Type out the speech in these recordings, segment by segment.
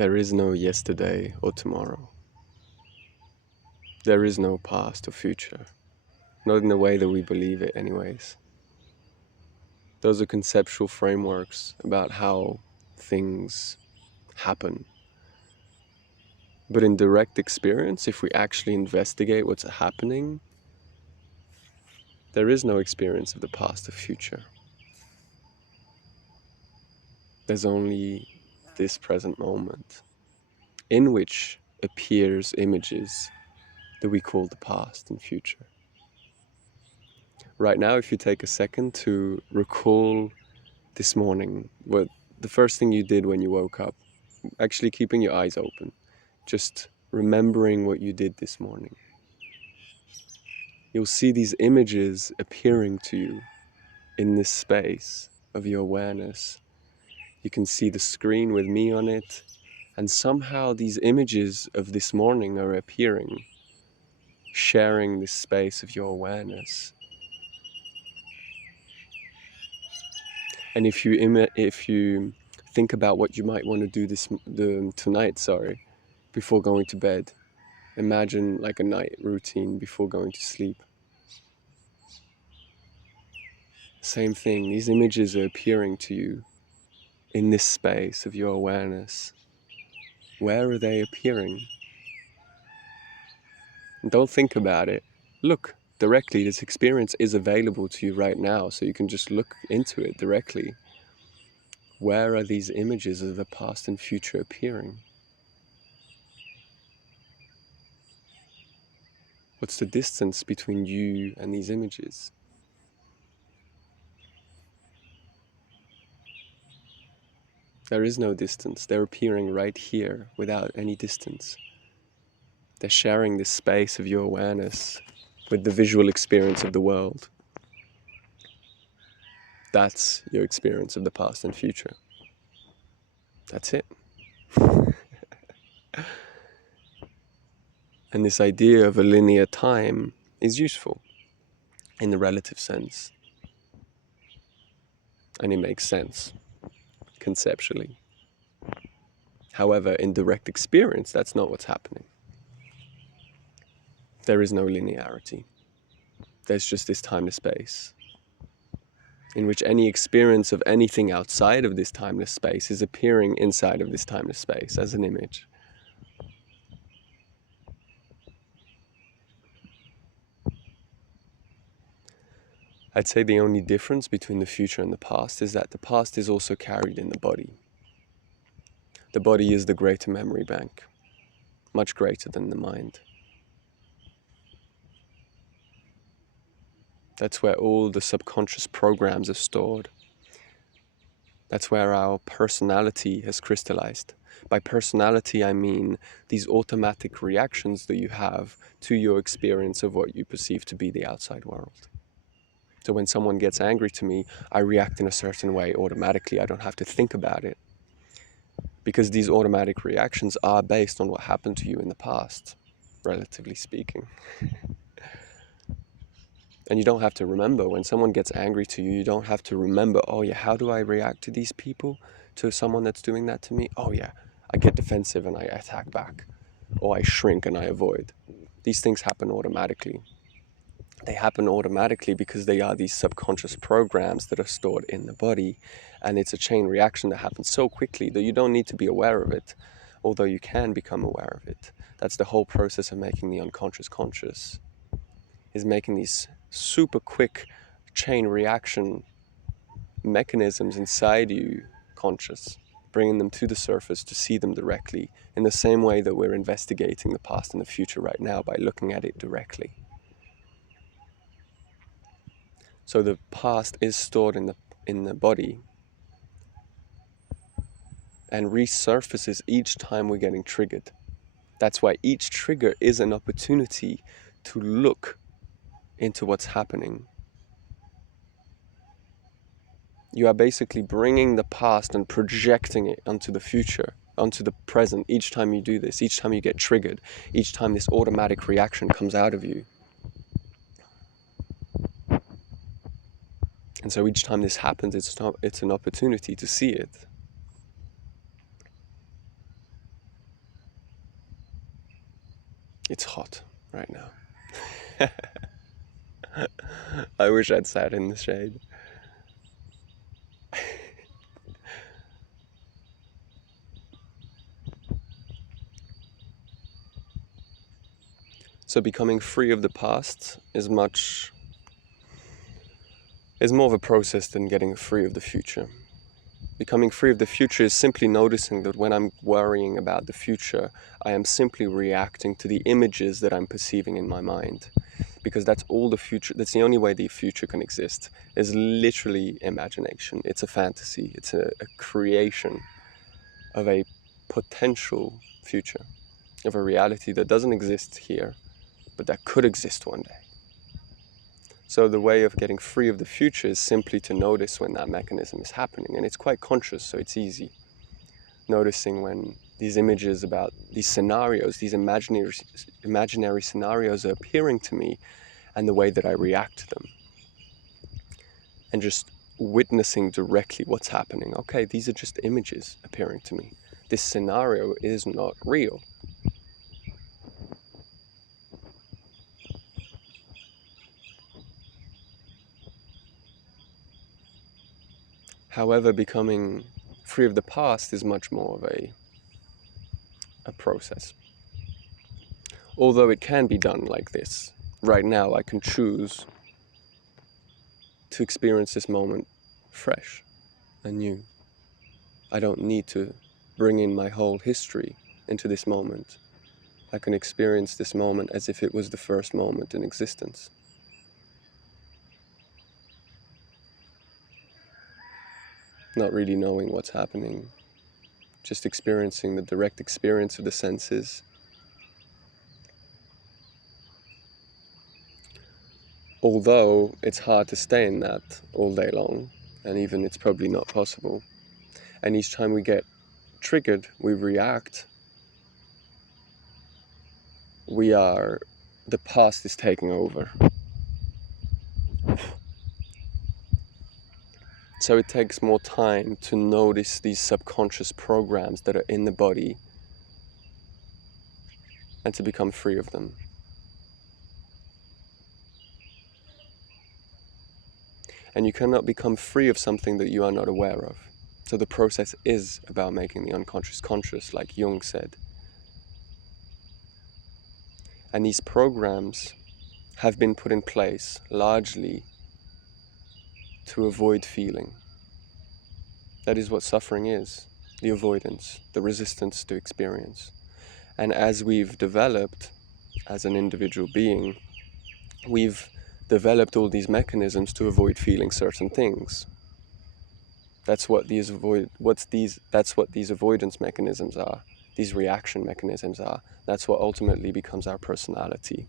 There is no yesterday or tomorrow. There is no past or future. Not in the way that we believe it anyways. Those are conceptual frameworks about how things happen. But in direct experience, if we actually investigate what's happening, there is no experience of the past or future. There's only this present moment, in which appears images that we call the past and future. Right now, if you take a second to recall this morning, what the first thing you did when you woke up, actually keeping your eyes open, just remembering what you did this morning. You'll see these images appearing to you in this space of your awareness. You can see the screen with me on it, and somehow these images of this morning are appearing, sharing this space of your awareness. And if you think about what you might want to do tonight, before going to bed, imagine like a night routine before going to sleep. Same thing, these images are appearing to you in this space of your awareness. Where are they appearing? And don't think about it. Look directly. This experience is available to you right now, so you can just look into it directly. Where are these images of the past and future appearing? What's the distance between you and these images? There is no distance. They're appearing right here without any distance. They're sharing this space of your awareness with the visual experience of the world. That's your experience of the past and future. That's it. And this idea of a linear time is useful in the relative sense. And it makes sense conceptually. However, in direct experience, that's not what's happening. There is no linearity. There's just this timeless space, in which any experience of anything outside of this timeless space is appearing inside of this timeless space as an image. I'd say the only difference between the future and the past is that the past is also carried in the body. The body is the greater memory bank, much greater than the mind. That's where all the subconscious programs are stored. That's where our personality has crystallized. By personality, I mean these automatic reactions that you have to your experience of what you perceive to be the outside world. So when someone gets angry to me, I react in a certain way automatically. I don't have to think about it. Because these automatic reactions are based on what happened to you in the past, relatively speaking. And you don't have to remember, when someone gets angry to you, you don't have to remember, oh yeah, how do I react to these people, to someone that's doing that to me? Oh yeah, I get defensive and I attack back, or I shrink and I avoid. These things happen automatically. They happen automatically because they are these subconscious programs that are stored in the body, and it's a chain reaction that happens so quickly that you don't need to be aware of it, although you can become aware of it. That's the whole process of making the unconscious conscious, is making these super quick chain reaction mechanisms inside you conscious, bringing them to the surface to see them directly, in the same way that we're investigating the past and the future right now by looking at it directly. So the past is stored in the body and resurfaces each time we're getting triggered. That's why each trigger is an opportunity to look into what's happening. You are basically bringing the past and projecting it onto the future, onto the present. Each time you do this, each time you get triggered, each time this automatic reaction comes out of you. And so each time this happens, it's an opportunity to see it. It's hot right now. I wish I'd sat in the shade. So becoming free of the past is more of a process than getting free of the future. Becoming free of the future is simply noticing that when I'm worrying about the future, I am simply reacting to the images that I'm perceiving in my mind. Because that's all the future, that's the only way the future can exist, is literally imagination. It's a fantasy, it's a creation of a potential future, of a reality that doesn't exist here, but that could exist one day. So the way of getting free of the future is simply to notice when that mechanism is happening. And it's quite conscious, so it's easy. Noticing when these images about these scenarios, these imaginary scenarios are appearing to me, and the way that I react to them. And just witnessing directly what's happening. Okay, these are just images appearing to me. This scenario is not real. However, becoming free of the past is much more of a process. Although it can be done like this. Right now, I can choose to experience this moment fresh and new. I don't need to bring in my whole history into this moment. I can experience this moment as if it was the first moment in existence. Not really knowing what's happening, just experiencing the direct experience of the senses. Although it's hard to stay in that all day long, and even it's probably not possible. And each time we get triggered, we react, the past is taking over. So it takes more time to notice these subconscious programs that are in the body and to become free of them. And you cannot become free of something that you are not aware of. So the process is about making the unconscious conscious, like Jung said. And these programs have been put in place largely to avoid feeling. That is what suffering is, the avoidance, the resistance to experience. And as we've developed as an individual being, we've developed all these mechanisms to avoid feeling certain things. That's what these avoidance mechanisms are. These reaction mechanisms are. That's what ultimately becomes our personality.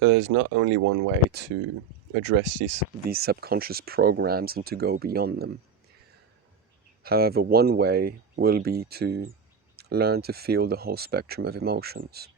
So there's not only one way to address these subconscious programs and to go beyond them. However, one way will be to learn to feel the whole spectrum of emotions,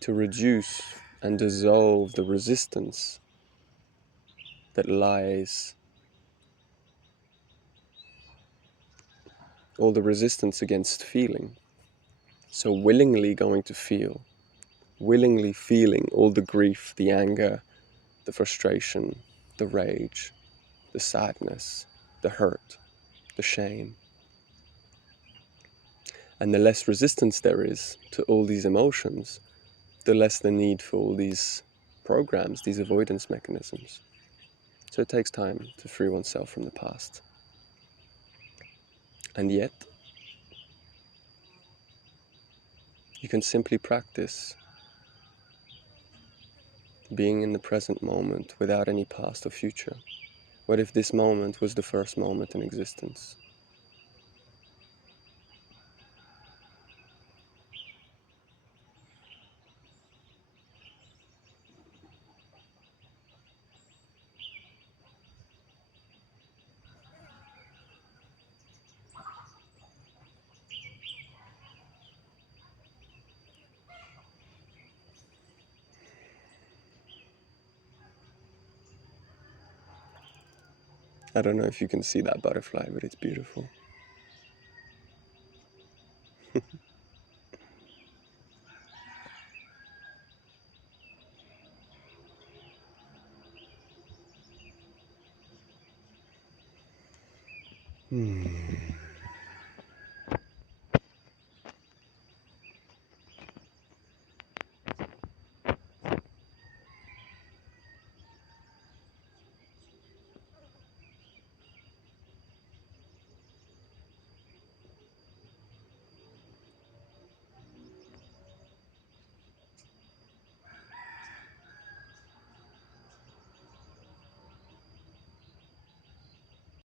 to reduce and dissolve the resistance that lies, all the resistance against feeling. So willingly going to feel, willingly feeling all the grief, the anger, the frustration, the rage, the sadness, the hurt, the shame. And the less resistance there is to all these emotions, the less the need for all these programs, these avoidance mechanisms. So it takes time to free oneself from the past. And yet, you can simply practice being in the present moment without any past or future. What if this moment was the first moment in existence? I don't know if you can see that butterfly, but it's beautiful. Hmm.